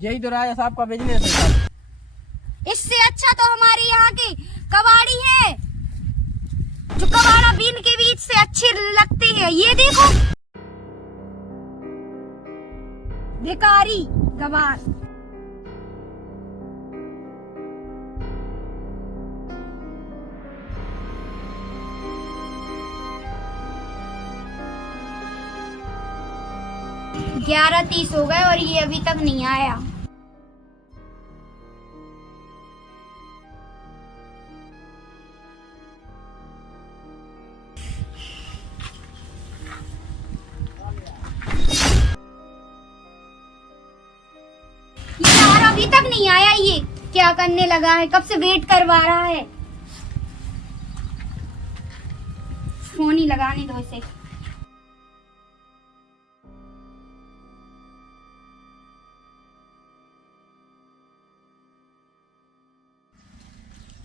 यही तो राजा साहब का बिजनेस है साहब। इससे अच्छा तो हमारे यहाँ की कबाड़ी है, जो कबाड़ा बीन के बीच से अच्छी लगती है। ये देखो, भिखारी गवार। ग्यारह 30 हो गए और ये अभी तक नहीं आया। यार अभी तक नहीं आया, ये क्या करने लगा है? कब से वेट करवा रहा है। फोन ही लगाने दो इसे।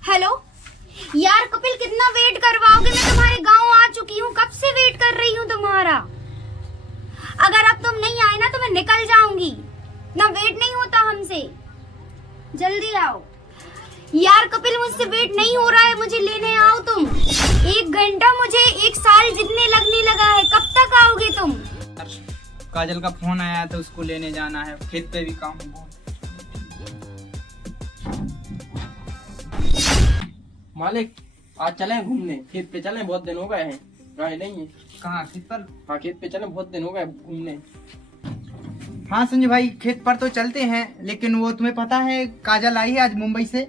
हेलो यार कपिल, कितना वेट करवाओगे? मैं तुम्हारे गांव आ चुकी हूँ, कब से वेट कर रही हूँ तुम्हारा। अगर अब तुम नहीं आए ना तो मैं निकल जाऊंगी ना, वेट नहीं होता हमसे। जल्दी आओ यार कपिल, मुझसे वेट नहीं हो रहा है, मुझे लेने आओ तुम। 1 घंटा मुझे 1 साल जितने लगने लगा है, कब तक आओगे तुम? काजल का फोन आया तो उसको लेने जाना है, खेत पे भी काम है। मालिक आज चलें घूमने, खेत पे चलें, बहुत दिन हो गए हैं, गए नहीं है। कहाँ, खेत पर? हाँ खेत पे चलें, बहुत दिन हो गए घूमने। हाँ संजय भाई, खेत पर तो चलते हैं, लेकिन वो तुम्हें पता है काजल आई है आज मुंबई से,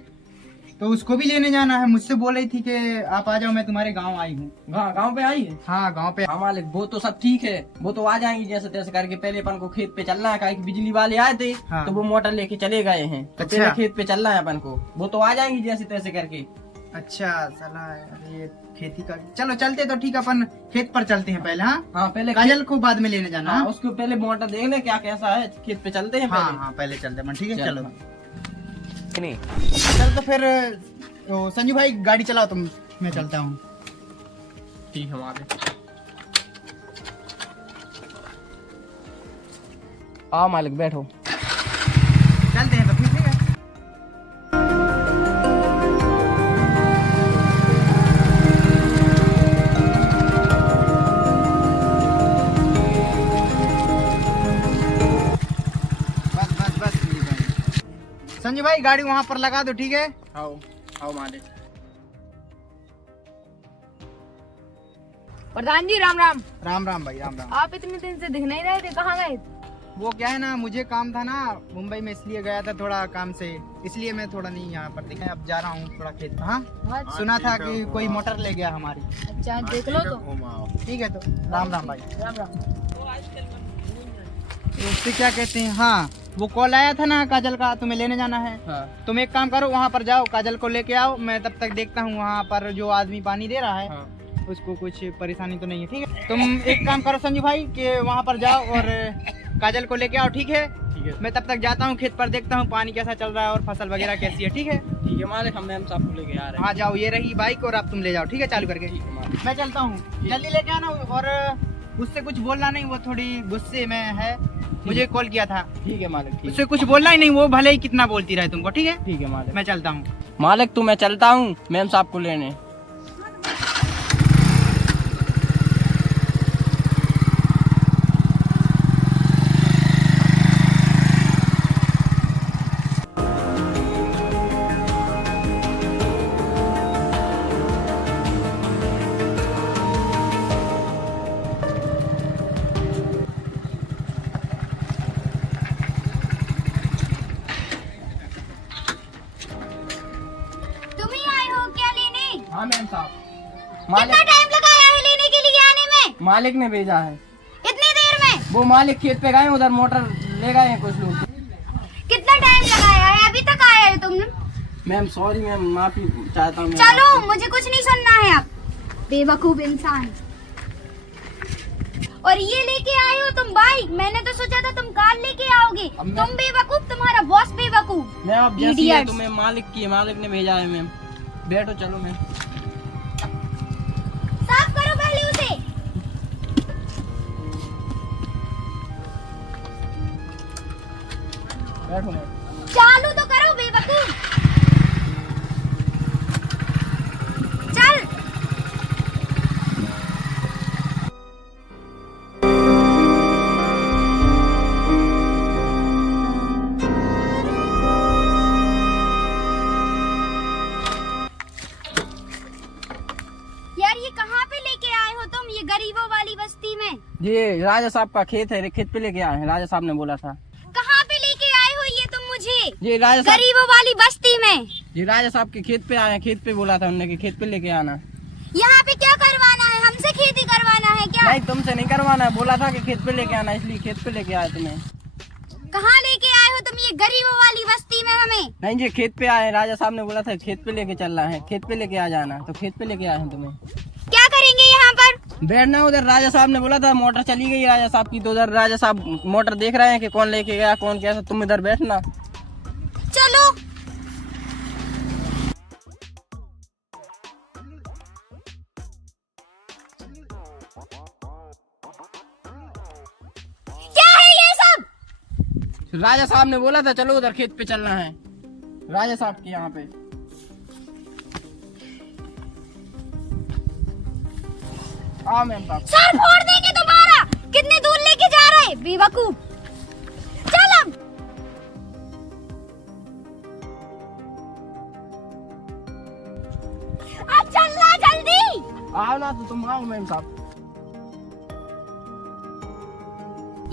तो उसको भी लेने जाना है। मुझसे बोल रही थी कि आप आ जाओ, मैं तुम्हारे गांव आई हूँ। गाँव पे आई है? हाँ गांव पे। हाँ मालिक, वो तो सब ठीक है, वो तो आ जाएंगी जैसे तैसे करके। पहले अपन को खेत पे चलना है, कि बिजली वाले आए थे। हाँ। तो वो मोटर लेके चले गए हैं, तो अच्छा। पहले खेत पे चलना है अपन को। वो तो आ जाएंगी जैसे तैसे करके। अच्छा चला, अरे खेती का चलो चलते तो ठीक, अपन खेत पर चलते हैं पहले। हाँ हाँ पहले काजल को बाद में लेने जाना। हाँ, उसको पहले मोटर देख ले क्या कैसा है, खेत पे चलते हैं हाँ पहले। हाँ पहले चलते हैं, ठीक है चल। चलो। चल तो फिर संजू भाई गाड़ी चलाओ तुम, मैं चलता हूँ। ठीक है मालिक। आओ मालिक बैठो। चलते हैं तो ठीक है। बस संजय भाई गाड़ी वहाँ पर लगा दो, ठीक है। आओ आओ मालिक। प्रधान जी राम राम। राम राम भाई, राम राम। आप इतने दिन से दिख नहीं रहे थे, कहाँ गए? वो क्या है ना, मुझे काम था ना मुंबई में, इसलिए गया था थोड़ा काम से, इसलिए मैं थोड़ा नहीं यहाँ पर दिखा। अब जा रहा हूँ थोड़ा खेत। हाँ सुना था कि कोई मोटर ले गया हमारी। अच्छा देख लो तो। ठीक है तो राम राम भाई। राम राम। उससे क्या कहते हैं, हाँ वो कॉल आया था ना काजल का, तुम्हें लेने जाना है। हाँ। तुम एक काम करो, वहाँ पर जाओ, काजल को लेके आओ, मैं तब तक देखता हूँ वहाँ पर जो आदमी पानी दे रहा है। हाँ। उसको कुछ परेशानी तो नहीं है, ठीक है। तुम एक काम करो संजू भाई कि वहाँ पर जाओ और काजल को लेके आओ, ठीक है। ठीक है। मैं तब तक जाता हूँ खेत पर, देखता हूँ पानी कैसा चल रहा है और फसल वगैरह कैसी है, ठीक है। ठीक है मालिक, हम मैम साहब को लेके आ रहे हैं। हाँ जाओ, ये रही बाइक और आप तुम ले जाओ, ठीक है, चालू करके। ठीक है मालिक। मैं चलता हूँ, जल्दी लेके आना। और उससे कुछ बोलना नहीं, वो थोड़ी गुस्से में है, मुझे कॉल किया था। ठीक है मालिक। ठीक उससे कुछ बोलना ही नहीं, वो भले ही कितना बोलती रहे तुमको, ठीक है। ठीक है मालिक। मैं चलता हूँ। मालिक तो मैं चलता हूँ मैम साहब को लेने। तुम ही आए हो क्या लेने? हाँ मैम साहब। कितना मालिक टाइम लगाया है लेने के लिए आने में? मालिक ने भेजा है। इतनी देर में? वो मालिक खेत पे गए, उधर मोटर ले गए हैं कुछ लोग। कितना टाइम लगाया है? अभी तक आया है तुमने? मैम सॉरी मैम, माफी चाहता हूँ। चलो मुझे कुछ नहीं सुनना है अब, बेवकूफ इंसान। और ये लेके आए हो तुम बाइक, मैंने तो सोचा था तुम कार लेके आओगे। तुम बेवकूफ, तुम्हारा बॉस बेवकूफ। मैम अब जैसी है Idiots। तुम्हें मालिक की, मालिक ने भेजा है मैम। बैठो चलो मैम। साफ करो पहले उसे। बैठो मैं। चालू तो करो बेवकूफ। चल। यार ये कहाँ पे लेके आए हो तुम, ये गरीबों वाली बस्ती में? ये राजा साहब का खेत है, खेत पे लेके आए हैं, राजा साहब ने बोला था। कहाँ पे लेके आए हो ये तुम मुझे? ये राजा साहब, गरीबों वाली बस्ती में। ये राजा साहब के खेत पे आए हैं, खेत पे बोला था उन्होंने कि खेत पे लेके आना। यहाँ पे क्या करवाना है? हमसे खेती करवाना है क्या? नहीं, तुमसे नहीं करवाना है, बोला था कि खेत पे लेके आना, इसलिए खेत पे लेके आए तुम्हें। कहाँ लेके आए हो तुम ये गरीबों वाली बस्ती में हमें? नहीं जी, खेत पे आए हैं, राजा साहब ने बोला था खेत पे लेके चलना है, खेत पे लेके आ जाना, तो खेत पे लेके आए हैं तुम्हें। क्या करेंगे यहाँ पर? बैठना उधर, राजा साहब ने बोला था मोटर चली गई राजा साहब की, तो उधर राजा साहब मोटर देख रहे हैं कि कौन लेके गया कौन कैसा, तुम इधर बैठना। चलो। क्या है ये सब? राजा साहब ने बोला था चलो उधर खेत पे चलना है, राजा साहब के यहाँ पे। हाँ मैम साहब। सर फोड़ देंगे तुम्हारा। कितने दूर लेके जा रहे बेवकूफ? चल अब। अब चलना जल्दी। आओ ना, तो तुम आओ मैम साहब।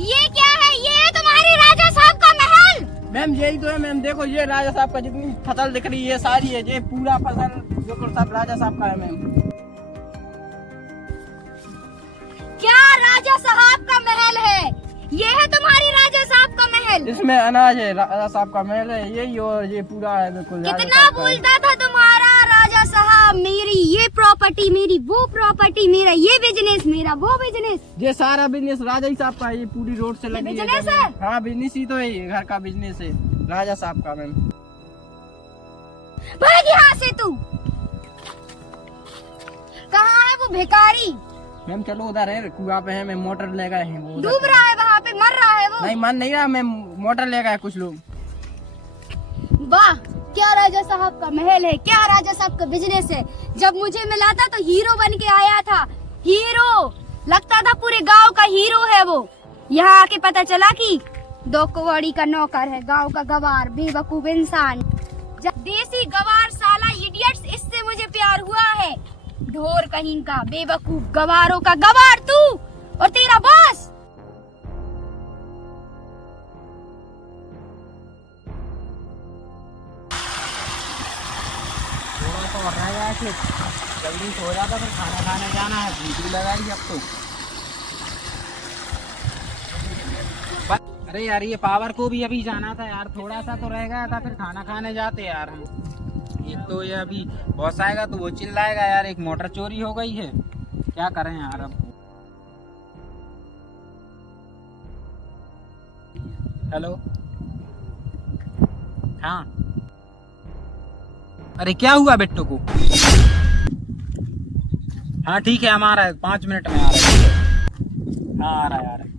ये क्या है? ये है तुम्हारे राजा साहब का महल। मैम यही तो है मैम, देखो ये राजा साहब का जितनी फसल दिख रही है सारी है, ये पूरा फसल बिल्कुल सब राजा साहब का है मैम। क्या राजा साहब का महल है? ये है तुम्हारी राजा साहब का महल? इसमें अनाज है, राजा साहब का महल है यही, और ये पूरा है बिल्कुल राजा कितना साहब का है। बोलता था तुम्हारा राजा साहब, मेरी ये प्रॉपर्टी, मेरी वो प्रॉपर्टी, मेरा ये बिजनेस, मेरा वो बिजनेस। ये सारा बिजनेस राजा ही साहब का है, ये पूरी रोड से लगी बिजनेस है। है? हाँ बिजनेस ही तो है, ये घर का बिजनेस है राजा साहब का मैम। भाग यहाँ से तू। कहाँ है वो भिखारी? मैम चलो उधर है, कुआं पे है मैम, मोटर ले गए हैं वो उधर। डूब रहा है वहाँ पे, मर रहा है वो। नहीं मन नहीं रहा मैम, मोटर ले गए कुछ लोग। वाह, क्या राजा साहब का महल है, क्या राजा साहब का बिजनेस है। जब मुझे मिला था तो हीरो बन के आया था, हीरो लगता था, पूरे गांव का हीरो है वो। यहाँ आके पता चला कि 2 कौड़ी का नौकर है, गांव का गवार, बेवकूफ इंसान, देसी गवार, साला इडियट्स, इससे मुझे प्यार हुआ है। ढोर कहीं का, बेवकूफ, गवारों का गवार तू और तेरा बॉस। थोड़ा तो और रह गया है, जल्दी से हो जाता, फिर खाना खाने जाना है, भूख भी लगा रही अब तो। अरे यार ये पावर को भी अभी जाना था यार, थोड़ा सा तो रह गया था, फिर खाना खाने जाते यार हम। एक तो ये अभी बॉस आएगा तो वो चिल्लाएगा यार, एक मोटर चोरी हो गई है, क्या करें यार अब। हेलो, हाँ, अरे क्या हुआ बिट्टू को? हाँ ठीक है, हम आ रहे हैं, 5 मिनट में आ रहे हैं। हाँ आ रहा है, आ रहा है।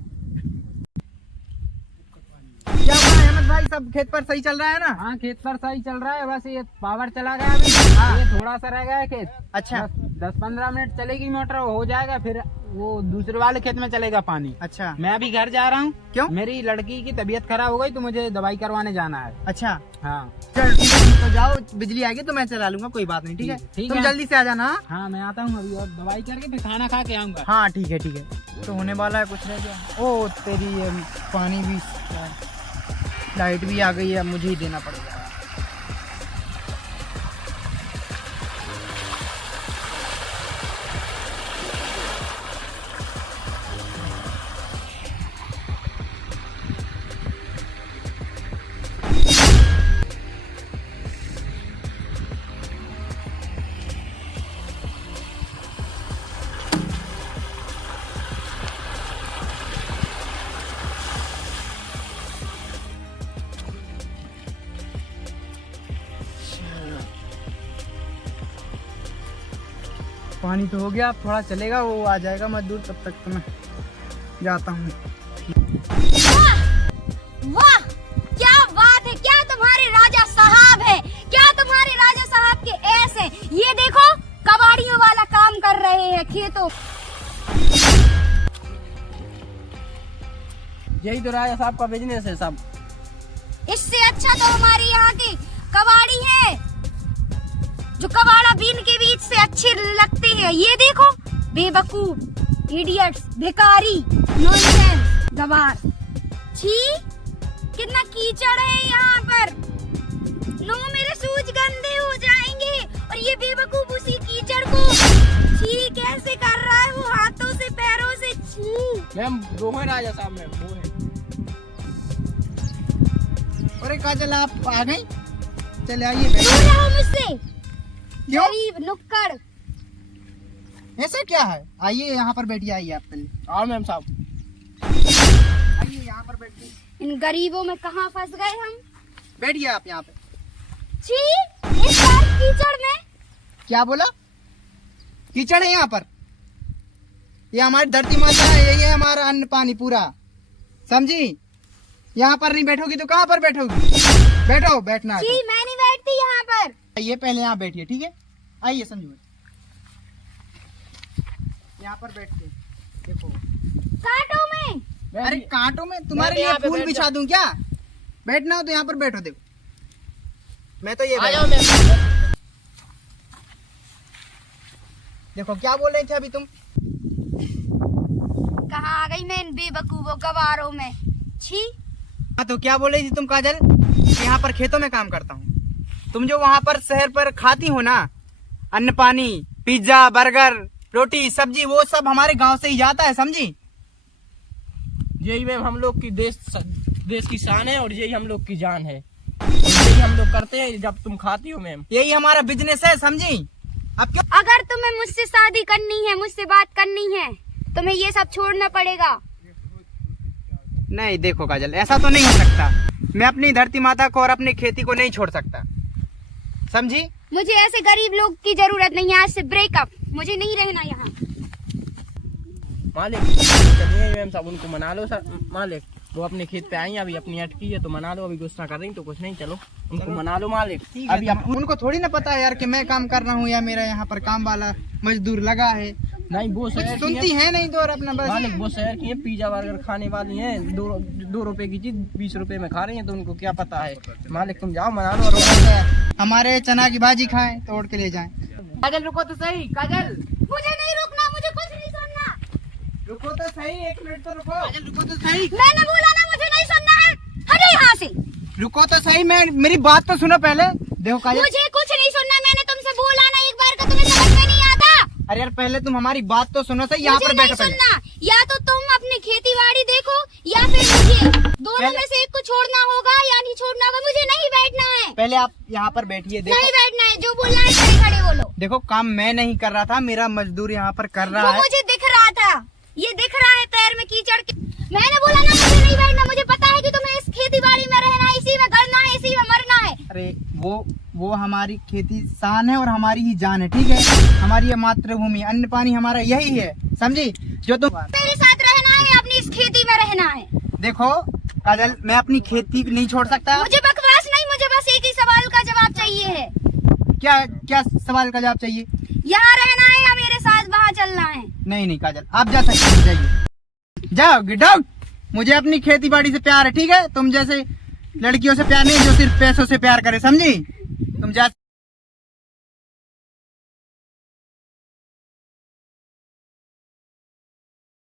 क्या हुआ अहमद भाई, सब खेत पर सही चल रहा है ना? हाँ खेत पर सही चल रहा है, बस ये पावर चला गया अभी। हाँ। ये थोड़ा सा रह गया है खेत। अच्छा, 10-15 मिनट चलेगी मोटर, हो जाएगा, फिर वो दूसरे वाले खेत में चलेगा पानी। अच्छा, मैं अभी घर जा रहा हूँ। क्यों? मेरी लड़की की तबीयत खराब हो गई तो मुझे दवाई करवाने जाना है। अच्छा, हाँ चल ठीक है, तो जाओ, बिजली आएगी तो मैं चला लूंगा, कोई बात नहीं। ठीक है, तुम जल्दी से आ जाना। हाँ मैं आता हूँ अभी, और दवाई करके फिर खाना खा के आऊंगा। हाँ ठीक है, ठीक है। तो होने वाला है, कुछ रह गया। ओ तेरी पानी भी, लाइट भी आ गई है, मुझे ही देना पड़ेगा। पानी तो हो गया, अब थोड़ा चलेगा, वो आ जाएगा मजदूर, तब तक तो मैं जाता हूँ। वाह, वाह, क्या वाह यही तो राजा साहब का बिजनेस है सब। इससे अच्छा तो हमारे यहाँ के कबाड़ी है, जो कबाड़ा बीन के बीच से अच्छे लगते हैं। ये देखो, बेवकूफ, इडियट्स, भिखारी, नॉनसेंस, गवार। छी, कितना कीचड़ है यहाँ पर। नो, मेरे शूज गंदे हो जाएंगे। और ये बेवकूफ उसी कीचड़ को छी कैसे कर रहा है, वो हाथों से पैरों से। छी मैम वो है राजा साहब, मैम वो है। अरे काजल आप आ गई, चले आइए दूर बैठिए। रहो मुझसे, क्यों? गरीब नुक्कड़। ऐसा क्या है? आइए यहाँ पर बैठिए, आइए आप पहले। हाँ मैम साहब। आइए यहाँ पर बैठिए। इन गरीबों में कहाँ फंस गए हम। बैठिए आप यहाँ पे। छी, इस बार कीचड़ में। क्या बोला? कीचड़ है यहाँ पर? ये हमारी धरती माता है, यही है हमारा अन्न पानी पूरा, समझी? यहाँ पर नहीं बैठोगी तो कहाँ पर बैठोगी? बैठो, बैठना है छी, तो। मैं नहीं बैठती यहाँ पर। आइए पहले यहाँ बैठिए, ठीक है? आइए संजू, यहाँ पर बैठते। देखो, कांटों में। मैम, अरे कांटों में तुम्हारे मैं लिए यहाँ पे फूल बैठ बिछा दूं क्या? बैठना हो तो यहाँ पर बैठो। देखो, मैं तो ये आ जाओ बैठ- मैम। देखो क्या बोल रहे थे अभी तुम? कहाँ आ गई मैं इन बेवकूफों गवारों में। छी, हाँ तो क्या बोल रही थी तुम काजल? यहाँ पर खेतों में काम करता हूँ। तुम जो वहाँ पर शहर पर खाती हो ना, अन्न पानी, पिज्जा, बर्गर, रोटी, सब्जी, वो सब हमारे गांव से ही जाता है, समझी? यही मैम हम लोग की देश की शान है और यही हम लोग की जान है। और यही हम लोग करते हैं जब तुम खाती हो मैम। यही हमारा बिजनेस है, समझी? अब क्यों? अगर तुम्हें मुझसे शादी करनी है, मुझसे बात करनी है, तुम्हें ये सब छोड़ना पड़ेगा। नहीं देखो काजल, ऐसा तो नहीं हो सकता। मैं अपनी धरती माता को और अपनी खेती को नहीं छोड़ सकता, समझी? मुझे ऐसे गरीब लोग की जरूरत नहीं है। आज से ब्रेकअप, मुझे नहीं रहना यहाँ। मालिक चलिए मैम साहब, उनको मना लो सर। मालिक वो अपने खेत पे आई हैं, अभी अपनी अटकी है तो मना लो। अभी गुस्सा कर रही तो कुछ नहीं, चलो उनको मना लो मालिक। अभी उनको थोड़ी ना पता है यार कि मैं काम कर रहा हूँ या मेरा यहाँ पर काम वाला मजदूर लगा है। नहीं वो कुछ शहर की सुनती है है नहीं तो और अपना बस। मालिक, वो शहर की है, पिज्जा बर्गर खाने वाली हैं। 2 रुपए की चीज 20 रुपए में खा रही हैं, तो उनको क्या पता है। मालिक तुम जाओ मना लो। हमारे चना की भाजी खाएं, तोड़ के ले जाएं। काजल रुको तो सही, काजल मुझे नहीं रुकना, मुझे कुछ नहीं सुनना। रुको तो सही, 1 मिनट तो रुको। काजल रुको तो सही, मैंने बोला ना, मुझे नहीं सुनना है। हटो यहाँ से। रुको तो सही, मैं मेरी बात तो सुनो पहले। देखो काजल, मुझे कुछ नहीं सुनना। मैंने तुमसे बोला ना एक बार का, तुम्हें समझ में नहीं आता। अरे यार पहले तुम हमारी बात तो सुनो सही। यहाँ मुझे पर नहीं बैठो पहले। सुनना। या तो तुम अपनी खेती बाड़ी देखो या फिर मुझे, दोनों में से एक को छोड़ना होगा या नहीं छोड़ना होगा। मुझे नहीं बैठना है। पहले आप यहाँ पर बैठिए। नहीं देखो बैठना है, जो बोलना है खड़े खड़े बोलो। देखो, काम मैं नहीं कर रहा था, मेरा मजदूर यहाँ पर कर रहा वो है। मुझे दिख रहा था, ये दिख रहा है पैर में कीचड़ के। मैंने बोला ना मुझे नहीं बैठना। मुझे पता है कि तुम्हें इस खेती बाड़ी में रहना है, इसी में गड़ना है, इसी में मरना है। अरे वो हमारी खेती शान है और हमारी ही जान है, ठीक है? हमारी ये मातृभूमि, अन्न पानी हमारा यही है, समझी? जो तुम मेरे साथ रहना है, अपनी इस खेती में रहना है। देखो काजल, मैं अपनी खेती नहीं छोड़ सकता। मुझे बकवास नहीं, मुझे बस एक ही सवाल का जवाब चाहिए है। क्या क्या सवाल का जवाब चाहिए? यहाँ रहना है या मेरे साथ वहाँ चलना है? नहीं नहीं काजल, आप जा सकते हो, जाइए, जाओ गेट आउट। मुझे अपनी खेती बाड़ी से प्यार है, ठीक है? तुम जैसे लड़कियों से प्यार नहीं, जो सिर्फ पैसों से प्यार करे, समझी? तुम जा